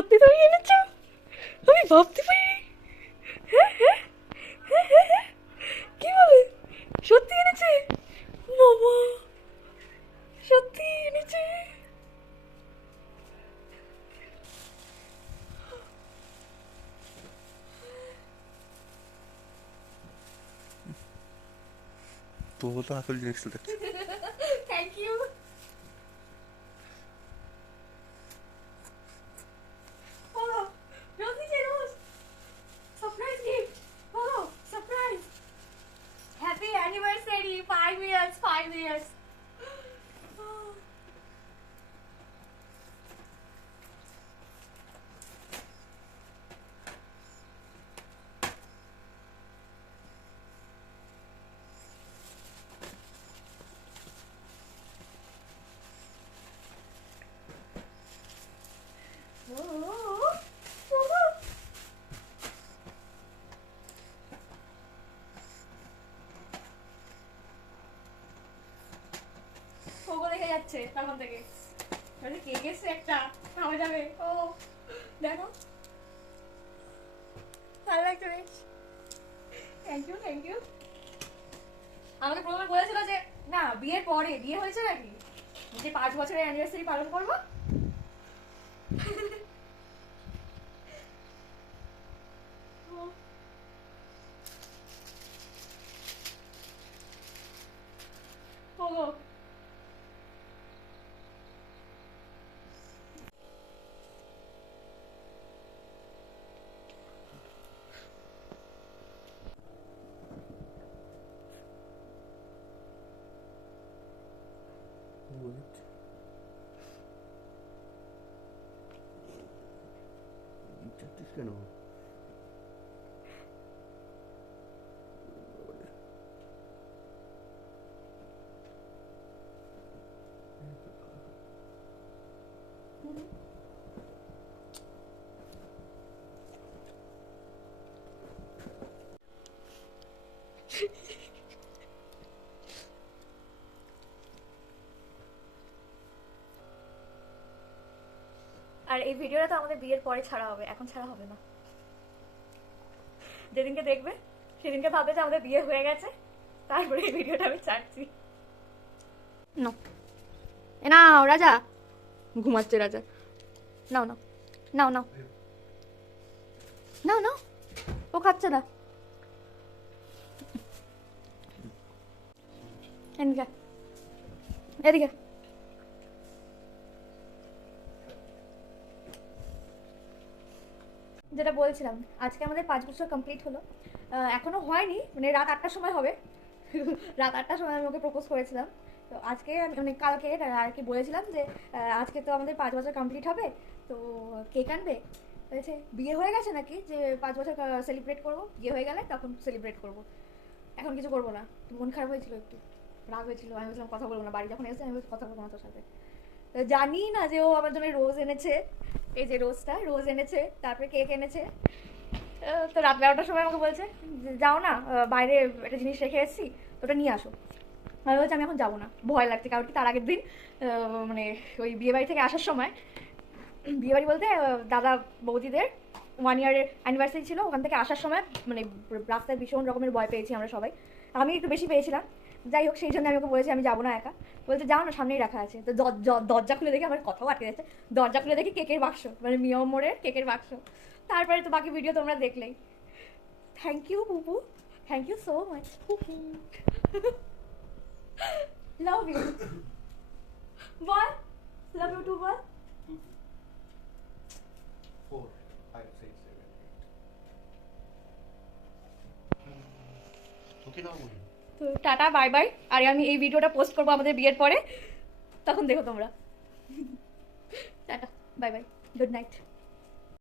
সত্যি তুমি এনেছো? আমি ভাবতে পারি। হ্যাঁ হ্যাঁ হ্যাঁ হ্যাঁ হ্যাঁ, কি বলে? সত্যি এনেছে? বাবা, সত্যি এনেছে? তো আসল জিনিসটা দেখছি। Thank you. Surprise gift. Oh, surprise. Happy anniversary. 5 years, 5 years. ওগো দেখে যাচ্ছে তখন থেকে কেক এসছে একটা খাওয়া যাবে। ও দেখো, ভালো লাগছে বেশ। Thank you thank you. আমাকে প্রথমে বলেছিল যে না বিয়ের পরে, বিয়ে হয়েছে নাকি, যে 5 বছরের অ্যানিভার্সারি পালন করবো। ওগো কেন? আর এই ভিডিওটা তো আমাদের বিয়ের পরে ছাড়া হবে, এখন ছাড়া হবে না। যেদিনকে দেখবে সেদিনকে ভাববে যে আমাদের বিয়ে হয়ে গেছে, তারপরে এই ভিডিওটা আমি ছাড়ছি। নাও নাও রাজা, ঘুমাচ্ছে রাজা। নাও নাও নাও নাও নাও নাও, ও খাচ্ছে না। এদিকে এদিকে। যেটা বলছিলাম, আজকে আমাদের 5 বছর কমপ্লিট হলো। এখনো হয়নি, মানে রাত 8টার সময় হবে। রাত 8টার সময় আমি ওকে প্রপোজ করেছিলাম। তো আজকে আমি মানে কালকে আর কি বলেছিলাম যে আজকে তো আমাদের 5 বছর কমপ্লিট হবে, তো কেক আনবে। বলেছে বিয়ে হয়ে গেছে নাকি যে 5 বছর সেলিব্রেট করবো, বিয়ে হয়ে গেলে তখন সেলিব্রেট করবো, এখন কিছু করবো না। মন খারাপ হয়েছিল, একটু রাগ হয়েছিল। আমি বলছিলাম কথা বলবো না, বাড়ি যখন এসেছে আমি কথা বলবো না তোর সাথে। জানি না যে ও আমার জন্য রোজ এনেছে, এই যে রোজটা, রোজ এনেছে, তারপরে কেক এনেছে। তো রাত 12টার সময় আমাকে বলছে যাও না, বাইরে একটা জিনিস রেখে এসেছি, তো ওটা নিয়ে আসো। আমি বলছি আমি এখন যাবো না, ভয় লাগছে। কারণ কি তার আগের দিন মানে ওই বিয়েবাড়ি থেকে আসার সময়, বিয়েবাড়ি বলতে দাদা বৌদিদের 1 ইয়ারের অ্যানিভার্সারি ছিল, ওখান থেকে আসার সময় মানে রাস্তায় ভীষণ রকমের ভয় পেয়েছি আমরা সবাই, আমি একটু বেশি পেয়েছিলাম। যাই হোক, সেই জন্য আমি ওকে বলেছি আমি যাবো না একা। বলতে যাও না, সামনেই রাখা আছে। তো দরজা খুলে দেখি, আমার কথাও আটকে যাচ্ছে, দরজা খুলে দেখি কেকের বাক্স, মানে মিয়মোরের কেকের বাক্স। তারপরে তো বাকি ভিডিও তোমরা দেখলেই। থ্যাংক ইউ বুবু, thank you so much. Love you বল, লাভ ইউ টু বল। 4, 5, 6, 7, 8 ওকে দাও মনে। তো টাটা বাই বাই। আর আমি এই ভিডিওটা পোস্ট করবো আমাদের বিয়ের পরে, তখন দেখো তোমরা। Tata bye bye, good night.